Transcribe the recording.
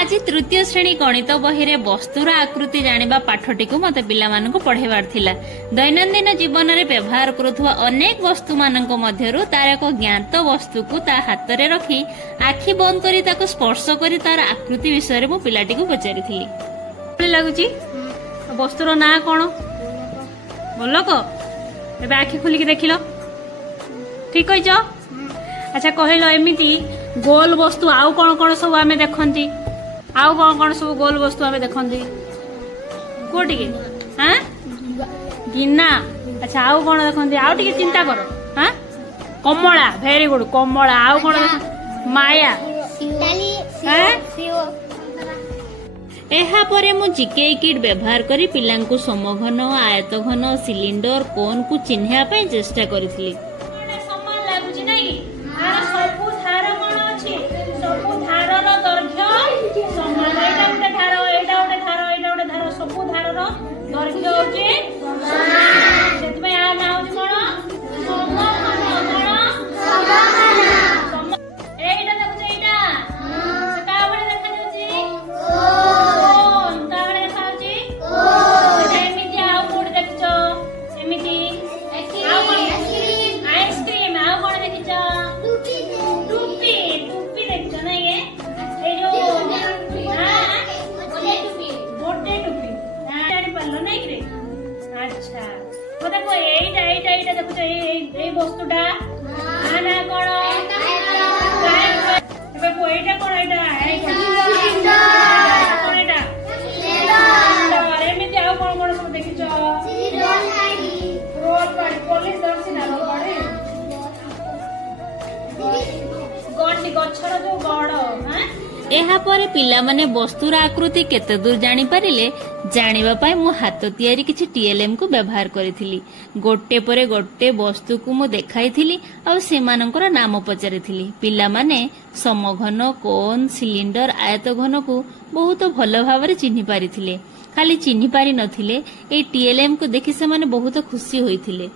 आज तृतीय श्रेणी गणित बही रे वस्तुर आकृति जानिबा पाठटी को मते पिलामानकु पढ़ेबार थिला। दैनंदिन जीवन रे व्यवहार करुथुवा अनेक वस्तु मानक मध्यरु तार एक ज्ञात वस्तु को ता हाथ रे रखी आखि बंद करी ताको स्पर्श करी तार आकृति विषय रे मो पिलाटी को पचारिथिली। भल लागुची वस्तुर ना कोन बोलो को एबे आखि खुली के देखिलो ठीक कहिछ। अच्छा कहलो एमिति गोल वस्तु आउ कोन कोन सब आमे देखंती आउ कोन कोन सब गोल वस्तु आमे देखंती कोटी के हां गिन्ना। अच्छा आउ कोन देखंती आउ टिके चिंता करो हां कमला वेरी गुड कमला आउ कोन माया हां एहा परे मु जीके किट व्यवहार करी पिलांकु समघन आयतघन सिलिंडर कोन को चिन्हया पय चेष्टा करिथिली। समान लागुची नै आर सबु धार कोन अछि सबु धारर दैर्घ्य समान एटा उठे धार एटा उठे धार एटा उठे धार सबु धारर दैर्घ्य होची समान सेतमे आ ना होची कोन समघन समघन एटा देखु एटा का बळे देखा जाउची कोन का बळे देखा जाउची एमिति आ कोड देखछो एमिति आ कोन आइसक्रीम आ कोन देखिछो टुपी टुपी देखछो ना ये ए जो हां बोटे टुपी जानि पल्लो नै रे। अच्छा ओ देखो एटा देखछो ए वस्तुटा ना कोन एबे को एटा कोन एटा कोन एटा सिलेंडर एमिति आ कोन सब देखिछो रोड पर पुलिस दर्शी ना पड़े गंडी गछर जो गड़ हां एहा परे पिला माने वस्तुर आकृति केते दूर जानि परिले जानिबा पाई मु हाथ तियारी किछि टीएलएम को व्यवहार करिथिली। गोटे परे गोटे वस्तु को मु देखाइथिली आ सेमानकर नाम पचारिथिली। पिला माने समघन कोन सिलिंडर आयतघन को बहुत भल भाबरे चिन्हि पारिथिले। खाली चिन्हि पारि नथिले ए टीएलएम को देखि से माने बहुत खुशी होइथिले।